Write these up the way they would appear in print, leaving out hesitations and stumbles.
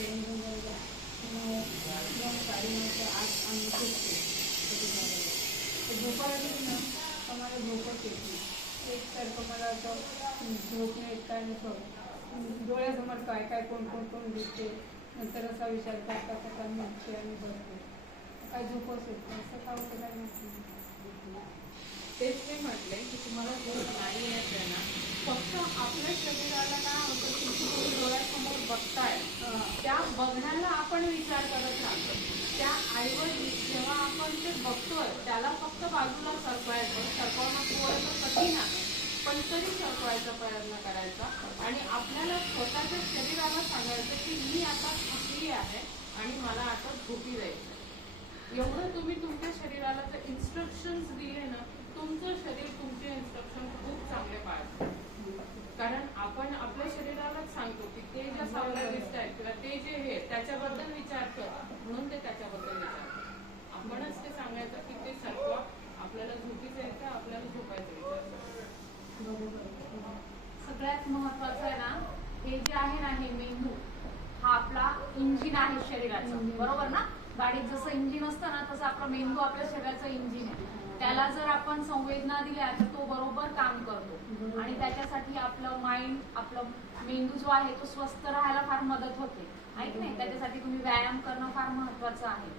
जेवण बनवायला 9-9:30च्या आत आम्ही झोपतो. झोपायला गेली ना तर मला झोपच येत नाही. एकसारखं मला असं झोप नाही येत, काय नसतं. डोळ्यासमोर काय काय कोण कोण कोण दिसते. नंतर असा विचार करता करता मी उठते आणि बसते. काय झोपच येत नाही. असं का होतं काय माहिती. तेच मी म्हटले की तुम्हाला झोप नाही येत आहे ना, फक्त आपल्या शरीराला काय होतं की तुम्ही डोळ्यासमोर बघताय त्या बघण्याला आपण विचार करत राहतो. त्याऐवजी जेव्हा आपण ते बघतोय त्याला फक्त बाजूला सरकवायचं. सरकवणं थोडंसं कठीण आहे, पण तरी सरकवायचा प्रयत्न करायचा आणि आपल्याला स्वतःच्या शरीराला सांगायचं की मी आता थकली आहे आणि मला आता झोपी जायचं. एवढं तुम्ही तुमच्या शरीराला जर इन्स्ट्रक्शन्स दिले ना, तुमचं शरीर तुमचे इन्स्ट्रक्शन खूप चांगले पाळतं. कारण आपण आपल्या शरीरालाच सांगतो की ते जे सावल्या दिसत आहेत किंवा ते जे हे त्याच्याबद्दल विचार कर, म्हणून ते त्याच्याबद्दल विचार कर. आपणच ते सांगायचं की ते सरकवा, आपल्याला झोपीचं यायचं, आपल्याला झोपायचं विचार. सगळ्यात महत्वाचं आहे ना, हे जे आहे ना, हे मेंदू हा आपला इंजिन आहे शरीराचं, बरोबर ना. गाडीत जसं इंजिन असतं ना, तसं आपला मेंदू आपल्या शरीराचं इंजिन आहे. त्याला जर आपण संवेदना दिल्या तर तो बरोबर काम करतो आणि त्याच्यासाठी आपलं माइंड, आपलं मेंदू जो आहे तो स्वस्थ राहायला फार मदत होते, आहे की नाही. त्याच्यासाठी तुम्ही व्यायाम करणं फार महत्वाचं आहे.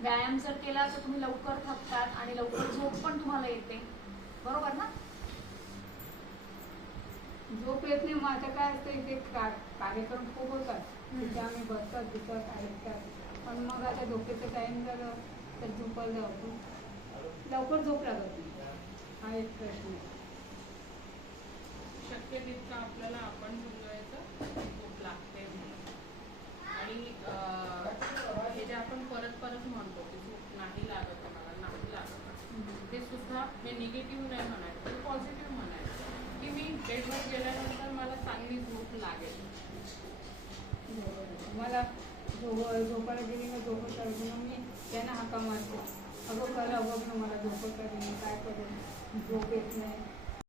व्यायाम जर केला तर तुम्ही लवकर थकतात आणि लवकर झोप पण तुम्हाला येते, बरोबर ना. झोप येत नाही. माझं काय असतं, इथे कार्यक्रम खूप होतात, तिथे आम्ही बसतात दिसत ऐकतात. पण मग आता झोपेचं टाईम झालं तर झोपायला जातो, लवकर झोप लागत नाही. हा एक प्रश्न आहे. शक्य तितकं आपल्याला आपण समजायचं झोप लागते म्हणून. आणि हे जे आपण परत परत म्हणतो की झोप नाही लागत मला, नाही लागत, ते सुद्धा मी निगेटिव्ह नाही म्हणायचं, ते पॉझिटिव्ह म्हणायचं की मी बेडवर गेल्यानंतर मला चांगली झोप लागेल. मला झोपायला गेली ना, झोपत आली ना मी त्यांना हाका मारते, अगं करा बघ ना, मला झोपत आली नाही, काय करू, झोप येत नाही.